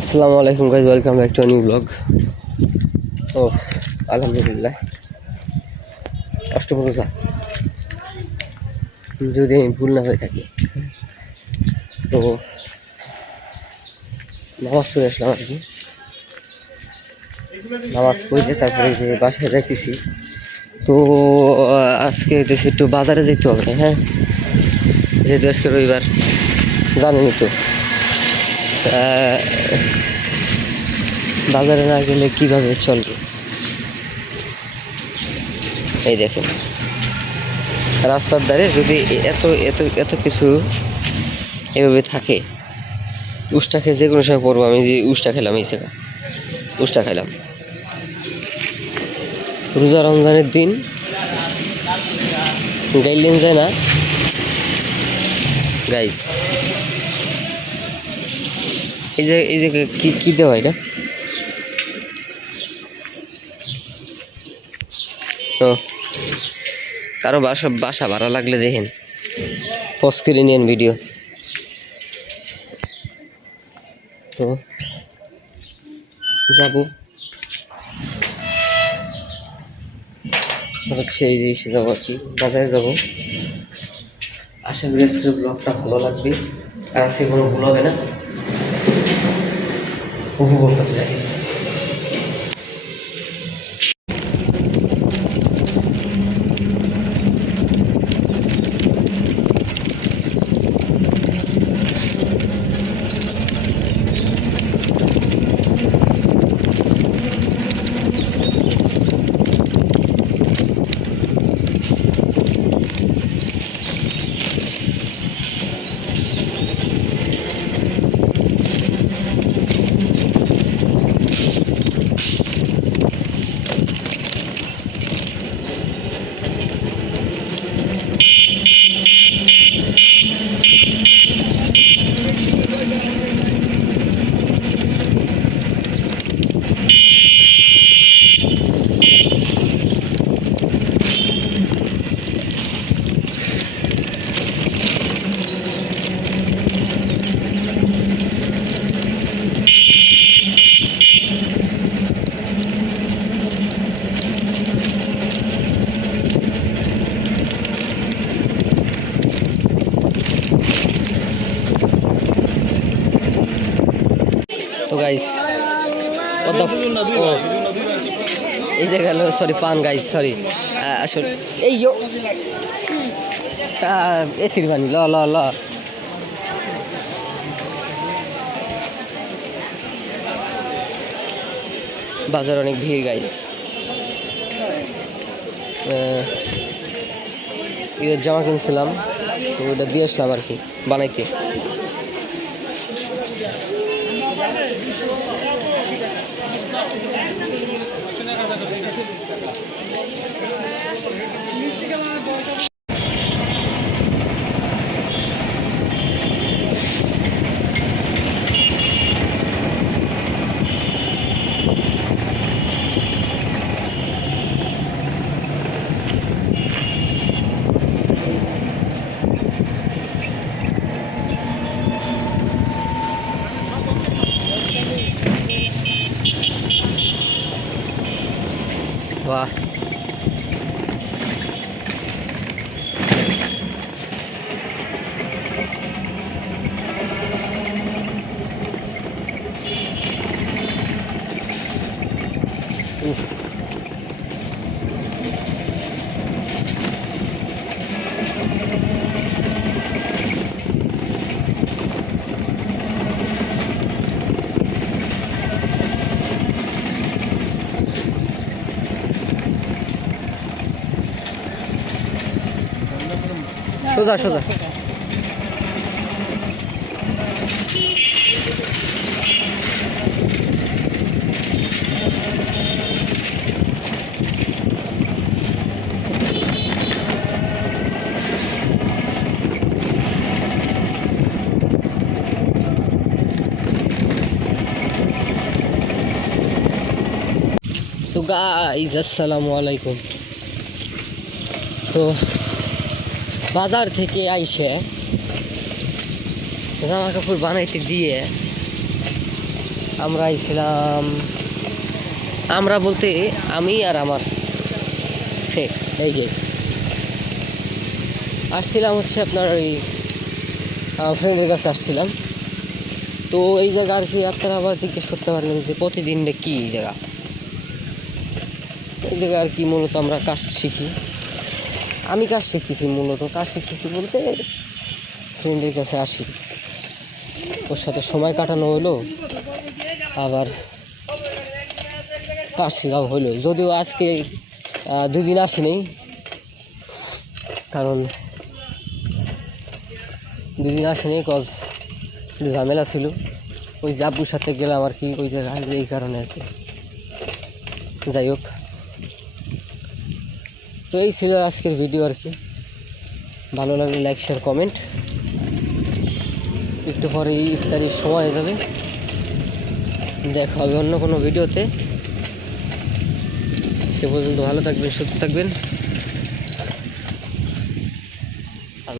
আসসালামু আলাইকুম guys, welcome back to new blog. ও আলহামদুলিল্লাহ, অষ্টপ্রভুতা যদি আমি ভুল না হয়ে থাকি। তো নামাজ পড়ে আসলাম আর কি। নামাজ পড়ে তারপরে যে বাসায় যাইতেছি। তো আজকে দেশে একটু বাজারে যেতে হবে, হ্যাঁ, যেহেতু আজকে রবিবার, জানেনই তো। বাজারে না গেলে কীভাবে চলবে? এই দেখেন, রাস্তার ধারে যদি এত এত এত কিছু এভাবে থাকে, উষ্টা খেয়ে যে কোনো সময় পড়বো। আমি যে উষ্টা খেলাম, এই জায়গা উষ্টা খেলাম রোজা রমজানের দিন, গাইলেন যায় না গাইস। এই যে কি দেওয়া এটা? তো কারো বাসা ভাড়া লাগলে দেখেন, পজ করে নিন ভিডিও। তো যাবো হচ্ছে এই যে এসে যাবো আর কি, বাজারে যাবো। আশা করি আজকের ব্লগটা ভালো লাগবে, আর আজকে কোনো ভুল হবে না, উপভোগ করতে থাকি। তো গাইস, এই যে গেল, সরি পান গাইস, সরি আসলে এই এসির বানি ল ল ল। বাজার অনেক ভিড় গাইস। ঈদের জামা কিনছিলাম, তো ওটা দিয়ে আসলাম আর কি বানাইতে। বাহ, সোজা সোজা। তো গাইস আসসালামু আলাইকুম। তো বাজার থেকে আইসে জামা কাপড় বানাইতে দিয়ে আমরা আইছিলাম, আমরা বলতে আমি আর আমার ফ্রেন্ড, এই যে আসছিলাম হচ্ছে আপনার ওই ফ্রেন্ডের কাছে আসছিলাম। তো এই জায়গা আর কি আপনারা আবার জিজ্ঞেস করতে পারলেন যে প্রতিদিন কি এই জায়গা, এই জায়গায় আর কি মূলত আমরা কাজ শিখি। আমি কাজ শিখতেছি, মূলত কাজ শিখতেছি বলতে ফ্রেন্ডের কাছে আসি, ওর সাথে সময় কাটানো হলো, আবার কাজ শেখাও হলো। যদিও আজকে 2 দিন আসিনি, কারণ 2 দিন আসিনি কজ একটু ঝামেলা ছিল। ওই জাব্বুর সাথে গেলাম আর কি ওই জায়গায়, এই কারণে আর কি। যাই হোক, তো এই ছিল আজকের ভিডিও আর কি। ভালো লাগলে লাইক, শেয়ার, কমেন্ট। একটু পরে ইফতারির সময় হয়ে যাবে, দেখা হবে অন্য কোনো ভিডিওতে। সে পর্যন্ত ভালো থাকবেন, সুস্থ থাকবেন।